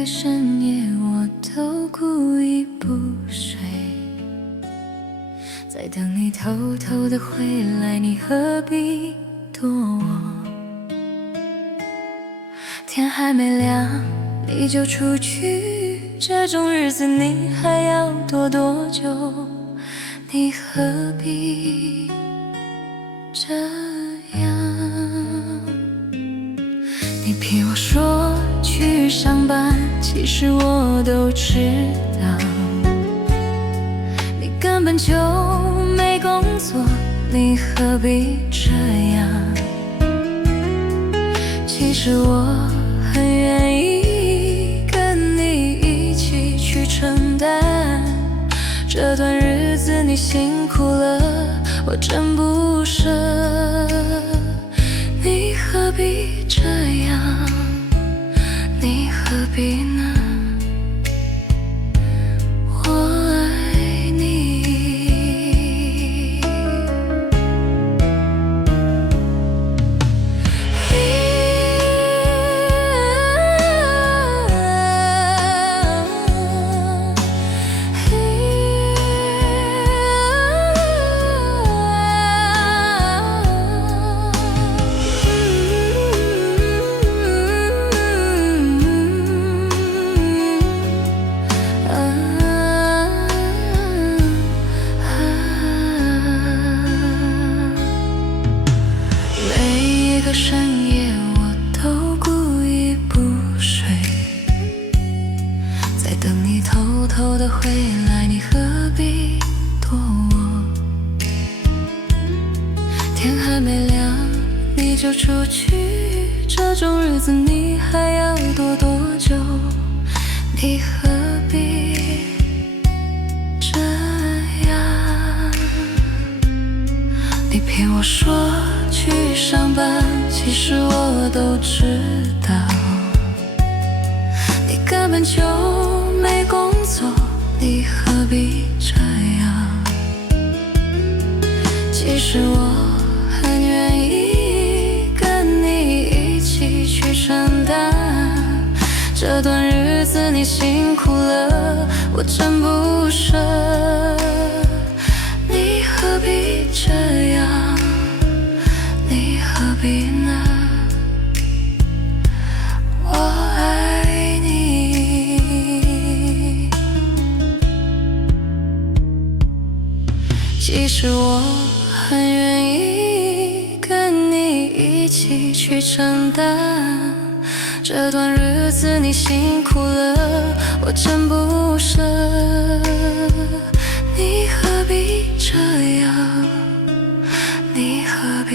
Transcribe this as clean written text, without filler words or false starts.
个深夜，我都故意不睡，在等你偷偷的回来，你何必躲我？天还没亮你就出去，这种日子你还要躲多久？你何必这样？你骗我说去上班，其实我都知道，你根本就没工作，你何必这样？其实我很愿意跟你一起去承担，这段日子你辛苦了，我真不舍。你何必这样？你何必呢？我爱你。每个深夜我都故意不睡，在等你偷偷的回来，你何必躲我？天还没亮你就出去，这种日子你还要躲多久？你何必这样？你骗我说去上班，其实我都知道，你根本就没工作，你何必这样？其实我很愿意跟你一起去承担，这段日子你辛苦了，我真不舍。你何必这样？你何必呢？我爱你。其实我很愿意跟你一起去承担，这段日子你辛苦了，我真不舍。你何必这样？你何必